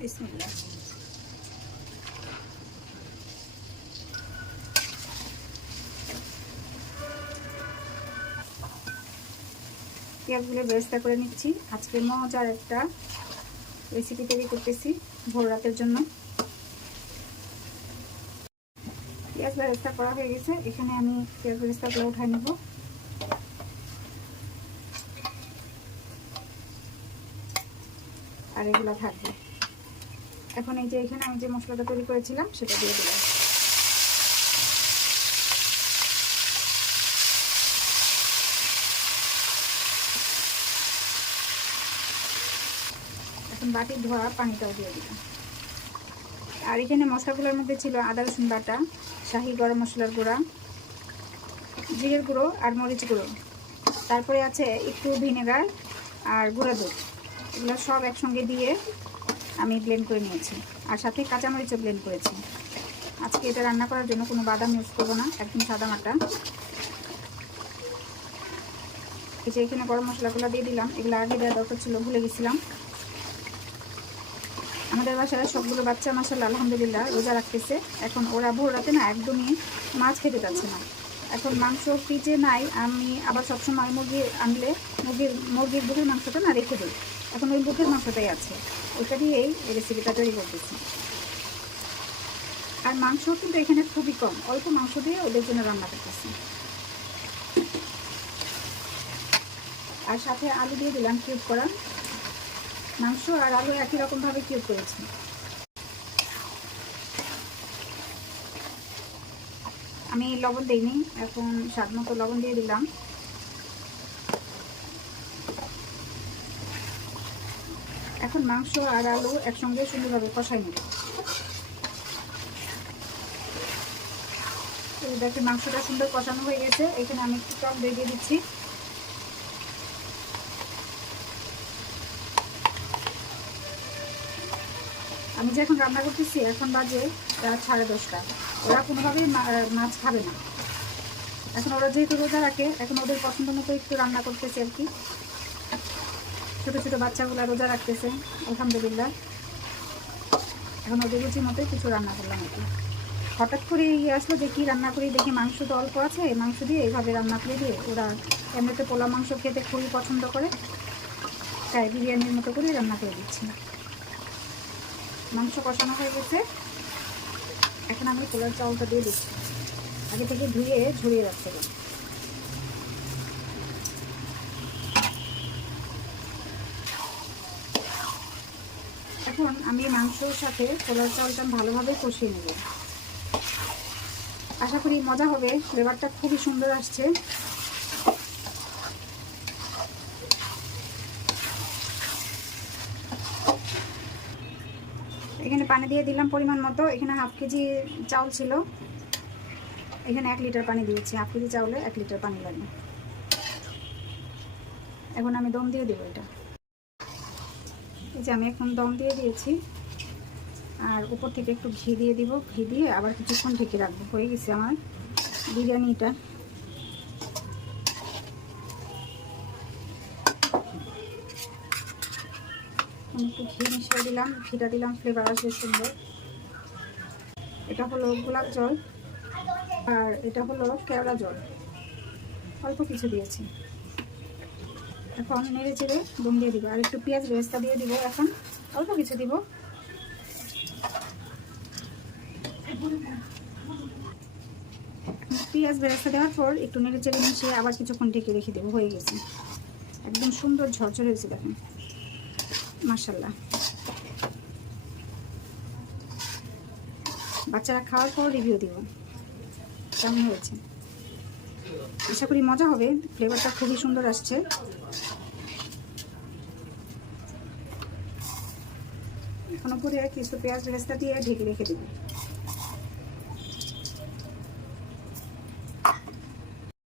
বিসমিল্লাহ। পেঁয়াজগুলো বেরেস্তা করে নিচ্ছি। আজকে মজার একটা রেসিপি তৈরি করতেছি ভোর রাতের জন্য। পেঁয়াজ বেরেস্তা করা হয়ে গেছে, এখানে আমি পেঁয়াজ বেরেস্তাগুলো উঠাই নেব। আর এগুলো থাকবে। এখন এই যে এখানে আমি যে মশলাটা তৈরি করেছিলাম সেটা দিয়ে দিলাম। এখন বাটির ধোয়া পানিটাও দিয়ে দিলাম। আর এখানে মশলাগুলোর মধ্যে ছিল আদা রসুন বাটা, শাহি গরম মশলার গুঁড়া, জিরের গুঁড়ো আর মরিচ গুঁড়ো, তারপরে আছে একটু ভিনেগার আর গুঁড়া দুধ। এগুলো সব একসঙ্গে দিয়ে আমি ব্লেন্ড করে নিয়েছি, আর সাথে কাঁচামরিচও ব্লেন্ড করেছি। আজকে এটা রান্না করার জন্য কোনো বাদাম ইউজ করবো না, একদম সাদা মাটা। এই যে এখানে গরম মশলাগুলো দিয়ে দিলাম, এগুলো আগে দেওয়া দরকার ছিল, ভুলে গেছিলাম। আমাদের বাসায় সবগুলো বাচ্চা মাশাআল্লাহ আলহামদুলিল্লাহ রোজা রাখতেছে। এখন ওরা ভোর রাতে না একদমই মাছ খেতে চাচ্ছে না। এখন মাংস ফ্রিজে নাই, আমি আবার সবসময় মুরগি আনলে মুরগির বুকের মাংসটা না রেখে দিই। এখন ওই বুকের মাংসটাই আছে, ওইটা দিয়েই এই রেসিপিটা তৈরি করতেছি। আর মাংস কিন্তু এখানে খুবই কম, অল্প মাংস দিয়ে ওদের জন্য রান্না করতেছি। আর সাথে আলু দিয়ে দিলাম কিউব করা। মাংস আর আলু একই রকমভাবে কিউব করেছি। আমি লবণ দিইনি, এখন স্বাদ মতো লবণ দিয়ে দিলাম। এখন মাংস আর আলু একসঙ্গে সুন্দরভাবে কষাই নেব। দেখে মাংসটা সুন্দর কষানো হয়ে গেছে। এখানে আমি একটু টক দই দিয়ে দিচ্ছি। আমি যে এখন রান্না করতেছি, এখন বাজে রাত 10:30। ওরা কোনোভাবেই মাছ খাবে না। এখন ওরা যেহেতু রোজা রাখে, এখন ওদের পছন্দ মতো একটু রান্না করতেছে আর কি। ছোটো ছোটো বাচ্চাগুলো রোজা রাখতেছে আলহামদুলিল্লাহ। এখন ওদের রুচি মতো কিছু রান্না করলাম আর কি। হঠাৎ করে আসলো যে কি রান্না করি, দেখি মাংস তো অল্প আছে, মাংস দিয়ে এইভাবে রান্না করে দিয়ে ওরা এমনিতে পোলা মাংস খেতে খুবই পছন্দ করে, তাই বিরিয়ানির মতো করে রান্না করে দিচ্ছি। মাংস কষানো হয়ে গেছে, এখন আমি পোলার চাউলটা দিয়ে দিচ্ছি। আগে থেকে ধুয়ে ঝরিয়ে রাখছিলাম। এখন আমি মাংসর সাথে পোলার চাউলটা ভালোভাবে কষিয়ে নেব। আশা করি মজা হবে, ফ্লেভারটা খুবই সুন্দর আসছে। এখানে পানি দিয়ে দিলাম পরিমাণ মতো। এখানে 1/2 কেজি চাউল ছিল, এখানে 1 লিটার পানি দিয়েছি। 1/2 কেজি চাউলে 1 লিটার পানি লাগে। এখন আমি দম দিয়ে দেবো এটা। এই যে আমি এখন দম দিয়ে দিয়েছি, আর উপর থেকে একটু ঘি দিয়ে দিব। ঘি দিয়ে আবার কিছুক্ষণ ঢেকে রাখবো। হয়ে গেছে আমার বিরিয়ানিটা। একটু ঘি মিশিয়ে দিলাম, ঘিটা দিলাম, ফ্লেভার আসবে সুন্দর। এটা হলো গোলাপ জল, আর এটা হলো কেওড়া জল, অল্প কিছু দিয়েছি। এখন নেড়ে চেড়ে দম দিয়ে দিব। আর একটু পেঁয়াজ বেরেস্তা দিয়ে দিব, এখন অল্প কিছু দিব। পেঁয়াজ বেরেস্তা দেওয়ার পর একটু নেড়ে চেড়ে মিশিয়ে আবার কিছুক্ষণ ঢেকে রেখে দেবো। হয়ে গেছে, একদম সুন্দর ঝরঝরে হয়েছে দেখেন মাশাআল্লাহ। বাচ্চারা খাওয়ার পর রিভিউ দিব কেমন হয়েছে। আশা করি মজা হবে, ফ্লেভারটা খুবই সুন্দর আসছে। এখন উপরে কিছু পেঁয়াজ বেরেস্তা দিয়ে ঢেকে রেখে দেবো।